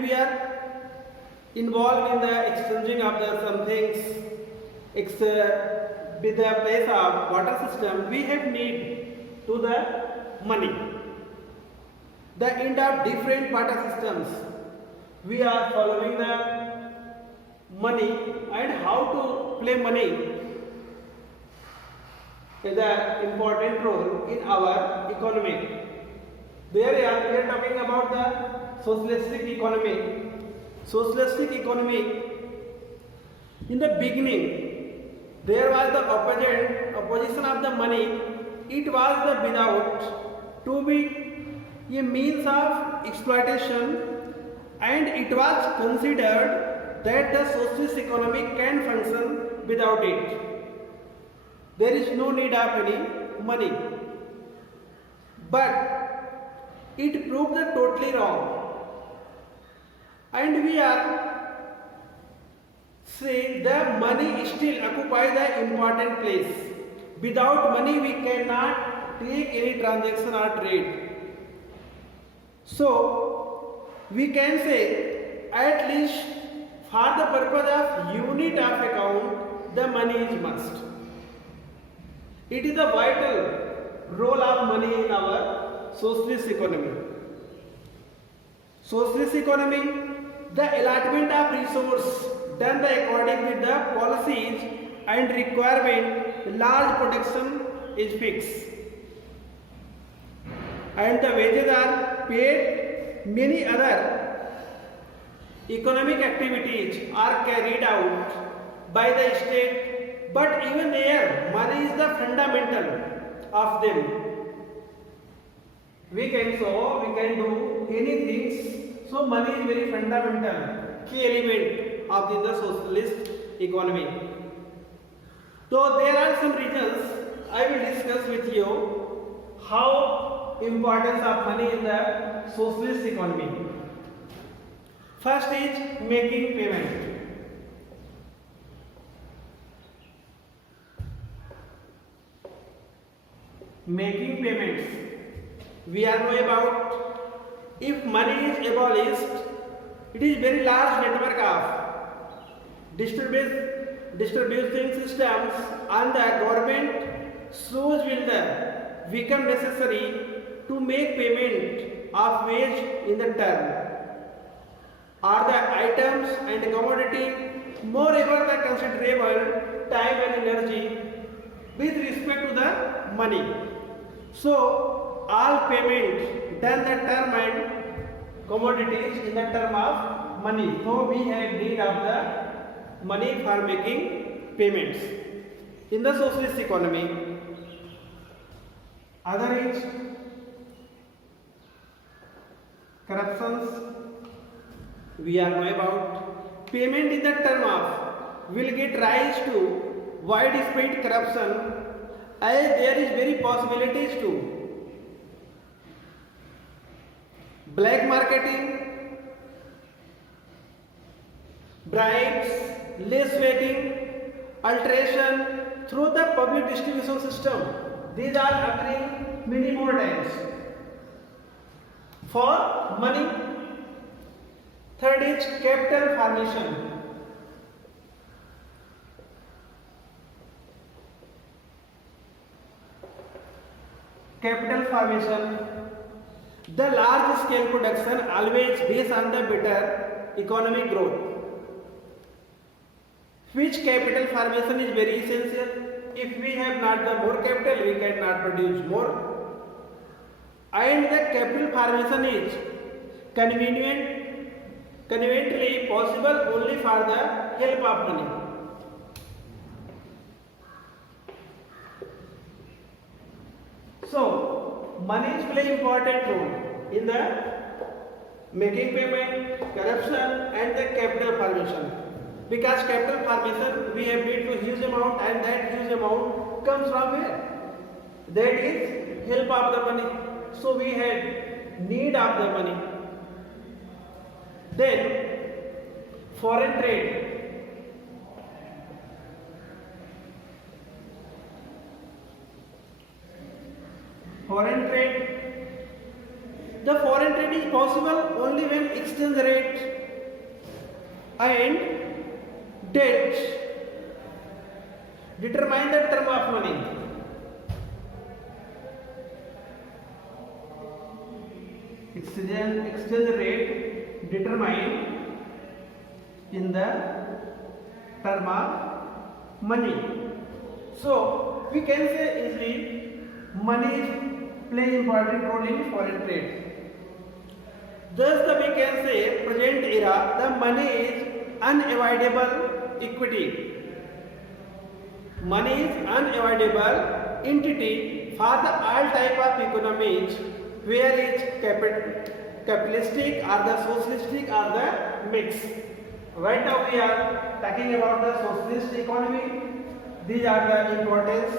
and we are involved in the exchanging of the some things with the place of water system, we have need to the money. The end of different water systems, we are following the money, and how to play money is an important role in our economy. There we are talking about the socialistic economy. Socialistic economy, in the beginning, there was the opposition of the money. It was the without to be a means of exploitation, and it was considered that the socialist economy can function without it. There is no need of any money. But it proved that totally wrong. And we are saying the money still occupies the important place. Without money we cannot take any transaction or trade. So we can say at least for the purpose of unit of account, the money is must. It is a vital role of money in our socialist economy. Socialist economy, the allotment of resource done according with the policies and requirement, large production is fixed, and the wages are paid. Many other economic activities are carried out by the state, but even there money is the fundamental of them. We can do anything. So money is very fundamental key element of the socialist economy. So there are some reasons I will discuss with you how importance of money in the socialist economy. First is making payment. Making payments. We are know about, if money is abolished, it is very large network of distributing systems, and the government source will become necessary to make payment of wage in the term or the items and commodity, moreover the considerable time and energy with respect to the money. So all payment done the term and commodities in the term of money. So we have need of the money for making payments. In the socialist economy, other is corruptions. We are know about payment in the term of will get rise to widespread corruption, as there is very possibilities to black marketing, bribes, less waiting, alteration through the public distribution system. These are occurring many more times for money. Third is capital formation. Capital formation, the large scale production always based on the better economic growth, which capital formation is very essential. If we have not the more capital, we cannot produce more, and the capital formation is conveniently possible only for the help of money. So money is play important role in the making payment, corruption, and the capital formation. Because capital formation we have need to huge amount, and that huge amount comes from where? That is help of the money. So we had need of the money. Then foreign trade. Foreign trade. The foreign trade is possible only when exchange rate and debt determine the term of money. Exchange rate determined in the term of money. So we can say easily money plays important role in foreign trade. Thus we can say present era the money is unavoidable equity. Money is unavoidable entity for the all type of economies where is capitalistic or the socialistic or the mix. Right now we are talking about the socialist economy. These are the importance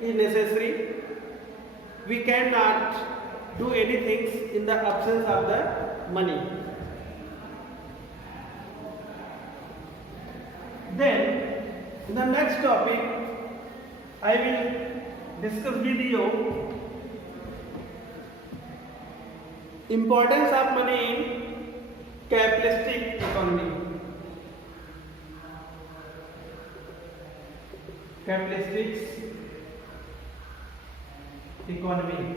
is necessary. We cannot do anything in the absence of the money. Then in the next topic I will discuss with you importance of money in capitalistic economy. Capitalistic economy.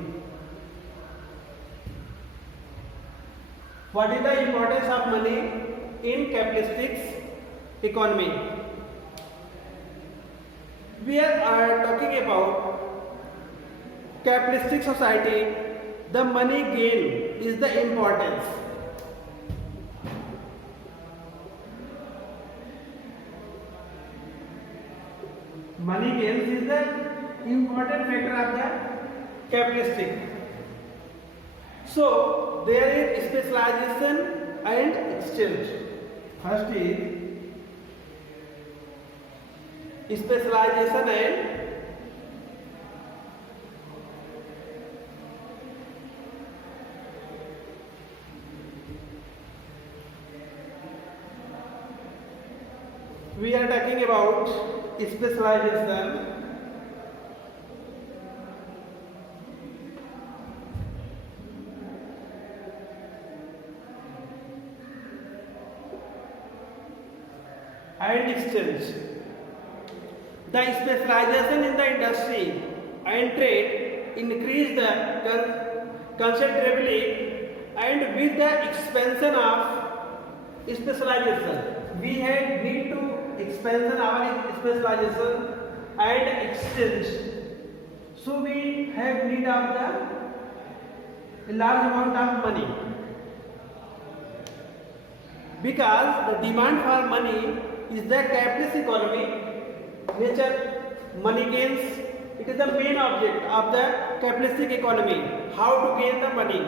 What is the importance of money in capitalistic economy? We are talking about capitalistic society. The money gain is the importance. Money gains is the important factor of the capitalistic. So there is specialization and exchange. First is specialization and we are talking about specialization and exchange. The specialization in the industry and trade increase the considerably, and with the expansion of specialization we have need to expansion our specialization and exchange. So we have need of the large amount of money, because the demand for money is the capitalist economy nature. Money gains, it is the main object of the capitalistic economy. How to gain the money?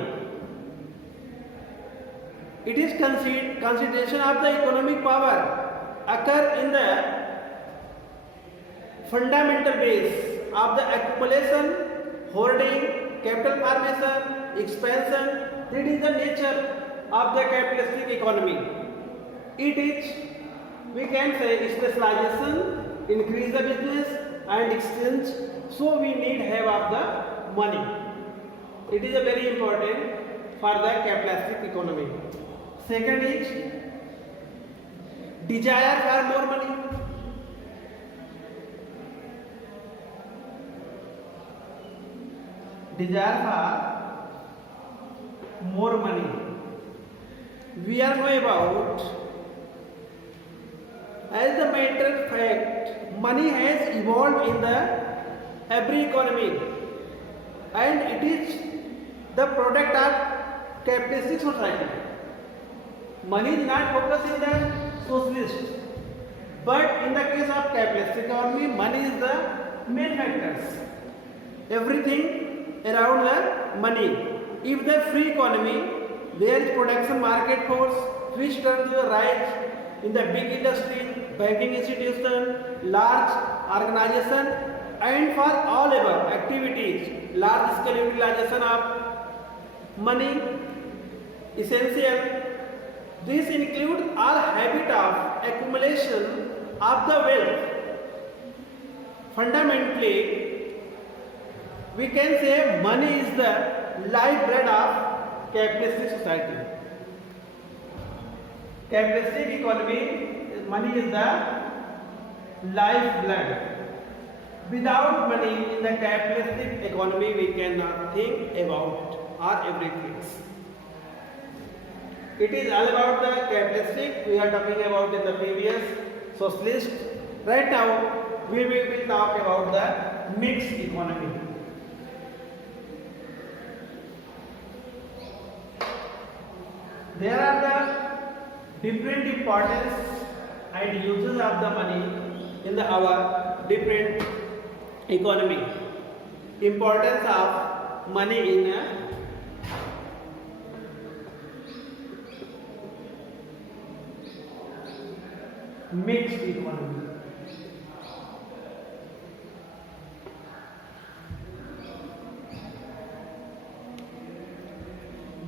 It is consideration of the economic power occur in the fundamental base of the accumulation, hoarding, capital formation, expansion. That is the nature of the capitalistic economy. It is, we can say, specialization, increase the business and exchange. So we need have of the money. It is a very important for the capitalistic economy. Second is desire for more money. Desire for more money. We are know about, as a matter of fact, money has evolved in the every economy, and it is the product of capitalistic society. Money is not focused in the socialist, but in the case of capitalist economy, money is the main factors. Everything around the money. If the free economy, there is production market force which turns to the right in the big industry, banking institution, large organization, and for all labor activities, large scale utilization of money essential. This includes all habit of accumulation of the wealth. Fundamentally, we can say money is the lifeblood of capitalistic society. Capitalistic economy, money is the lifeblood. Without money in the capitalistic economy, we cannot think about or everything. It is all about the capitalistic. We are talking about in the previous socialist. Right now, we will talk about the mixed economy. There are the different importance and uses of the money in our different economy. Importance of money in a mixed economy.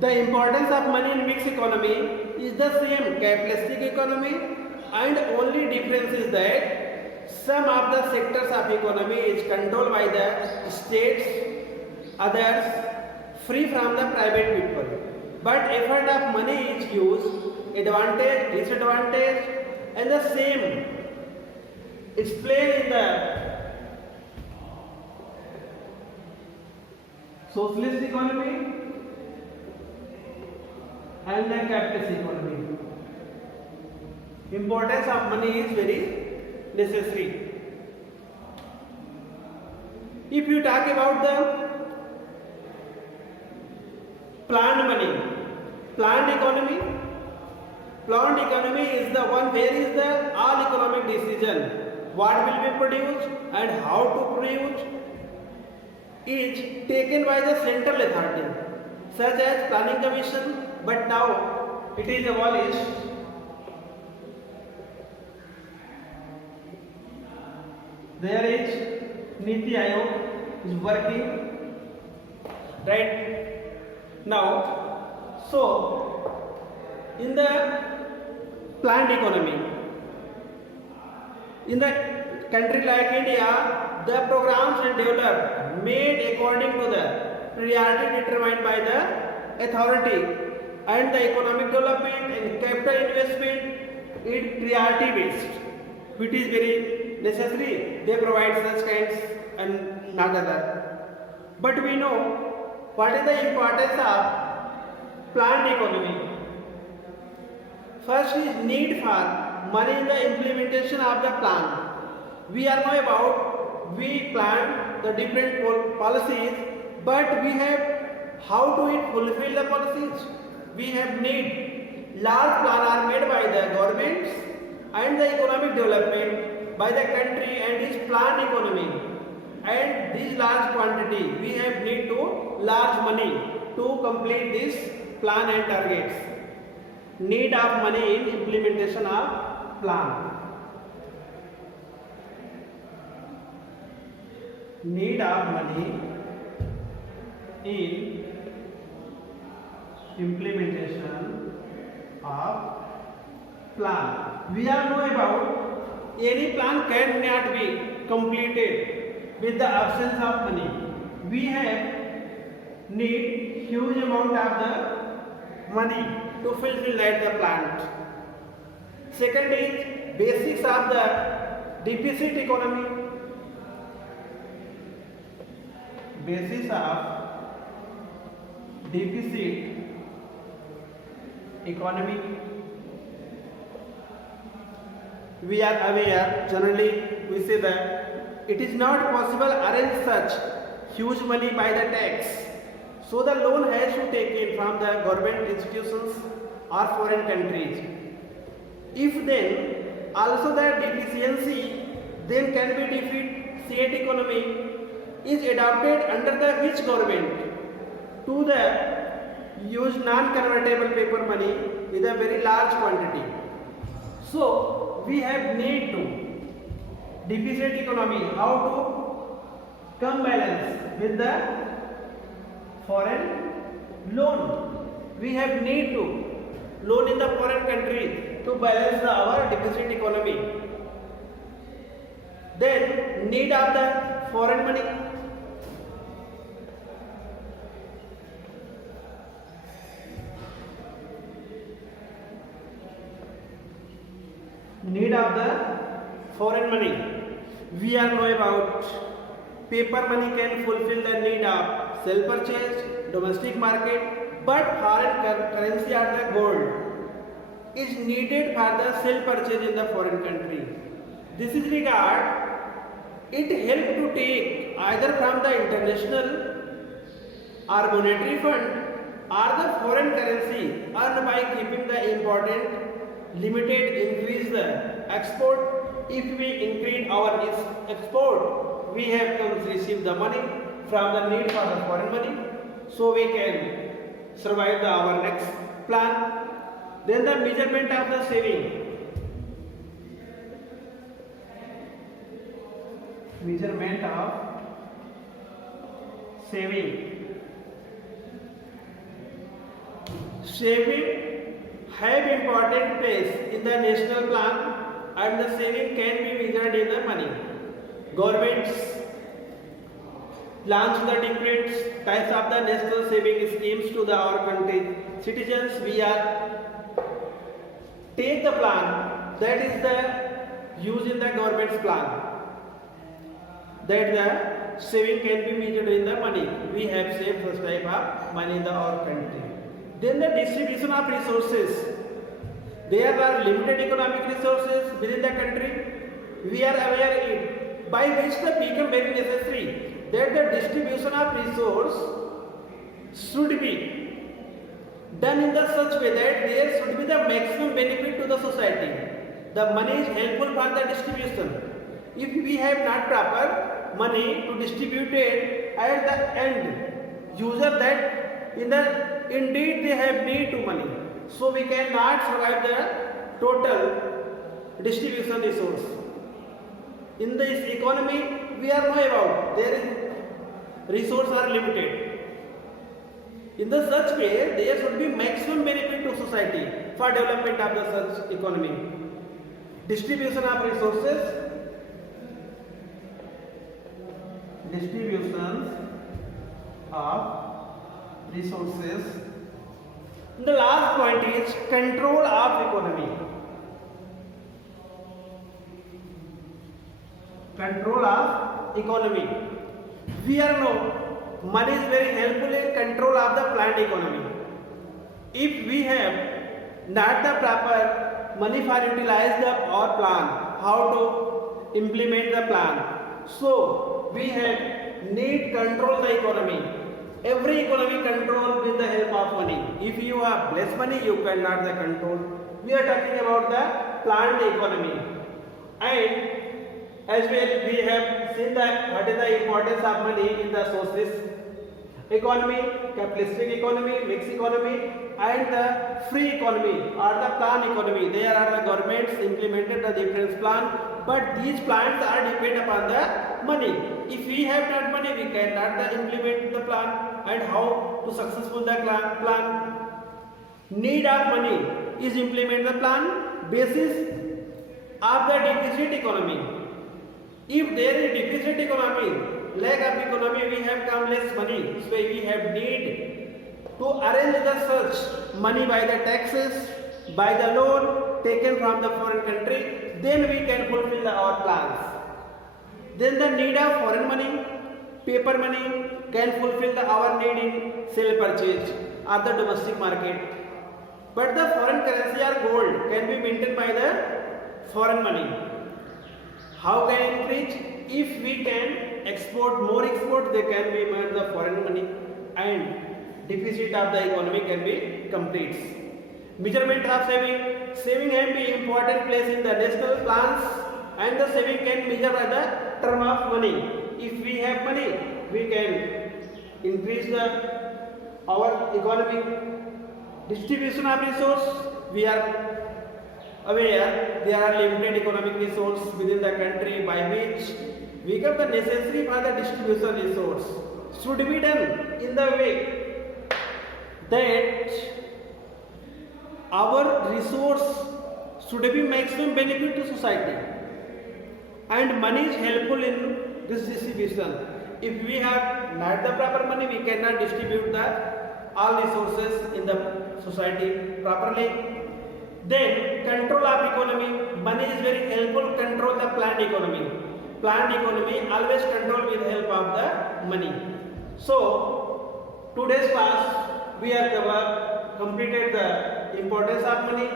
The importance of money in mixed economy is the same capitalistic economy, and only difference is that some of the sectors of economy is controlled by the states, others free from the private people. But effort of money is used, advantage, disadvantage, and the same explained in the socialist economy and the capitalist economy. Importance of money is very necessary. If you talk about the planned money, planned economy is the one where is the all economic decision, what will be produced and how to produce is taken by the central authority such as planning commission, but now it is abolished. There is Niti Aayog is working right now. So in the planned economy, in the country like India, the programs and developed made according to the priority determined by the authority, and the economic development and capital investment is priority based, which is very necessary. They provide such kinds and not other. But we know what is the importance of planned economy. First is need for money in the implementation of the plan. We are know about, we plan the different policies, but we have how to it fulfill the policies. We have need. Large plans are made by the governments and the economic development by the country and its planned economy. And this large quantity, we have need to large money to complete this plan and targets. Need of money in implementation of plan. Need of money in implementation of plan. We are know about any plan cannot be completed with the absence of money. We have need huge amount of the money to fulfill that the plan. Second is basics of the deficit economy. Basis of deficit economy. We are aware, generally we say that it is not possible arrange such huge money by the tax. So the loan has to take in from the government institutions or foreign countries. If then also the deficiency then can be deficit economy is adopted under the which government to the use non-convertible paper money with a very large quantity. So we have need to deficit economy, how to come balance with the foreign loan. We have need to loan in the foreign country to balance our deficit economy. Then need of the foreign money. need of the foreign money. We all know about paper money can fulfill the need of self purchase, domestic market, but foreign currency or the gold is needed for the self purchase in the foreign country. This is regard it help to take either from the international or monetary fund or the foreign currency earned by keeping the important limited increase the export. If we increase our export, we have to receive the money from the need for the foreign money, so we can survive our next plan. Then the measurement of the saving. Measurement of saving. Saving have important place in the national plan, and the saving can be measured in the money. Governments launch the different types of the national saving schemes to our country citizens. We are take the plan that is the use in the government's plan, that the saving can be measured in the money. We have saved such type of money in our country. Then the distribution of resources. There are limited economic resources within the country. We are aware it, by which the become very necessary that the distribution of resource should be done in the such way that there should be the maximum benefit to the society. The money is helpful for the distribution. If we have not proper money to distribute it at the end, user that indeed they have need to money, so we cannot survive the total distribution resource. In this economy, we are know about there is resources are limited. In the such way, there should be maximum benefit to society for development of the such economy. Distribution of resources. Distribution of resources. The last point is control of economy. Control of economy. We are know money is very helpful in control of the planned economy. If we have not the proper money for utilize our plan, how to implement the plan, so we have need control the economy. Every economy control with the help of money. If you have less money, you cannot the control. We are talking about the planned economy. And as well, we have seen that what is the importance of money in the socialist economy, capitalistic economy, mixed economy, and the free economy or the plan economy. There are the governments implemented the different plan, but these plans are depend upon the money. If we have not money, we cannot implement the plan. And how to successful the plan? Need of money is implement the plan basis of the deficit economy. If there is deficit economy, lack of economy, we have come less money. So we have need to arrange the such money by the taxes, by the loan taken from the foreign country. Then we can fulfill our plans. Then the need of foreign money, paper money can fulfill our need in sale purchase or the domestic market. But the foreign currency or gold can be maintained by the foreign money. How can increase? If we can export more they can be made the foreign money and deficit of the economy can be complete. Measurement of saving. Saving can be important place in the national plans, and the saving can measure by the term of money. If we have money, we can increase our economy. Distribution of resource. We are aware there are limited economic resources within the country, by which we get the necessary for the distribution resource should be done in the way that our resource should be maximum benefit to society, and money is helpful in this distribution. If we have not the proper money, we cannot distribute the all resources in the society properly. Then control of economy. Money is very helpful to control the planned economy. Planned economy always control with help of the money. So today's class we have completed the importance of money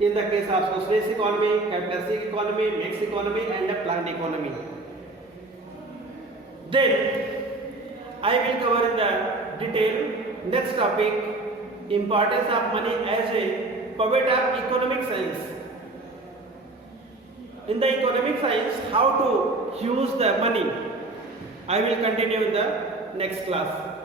in the case of socialist economy, capitalistic economy, mixed economy and the planned economy. Then I will cover in the detail next topic, importance of money as a pivot of economic science. In the economic science, how to use the money, I will continue in the next class.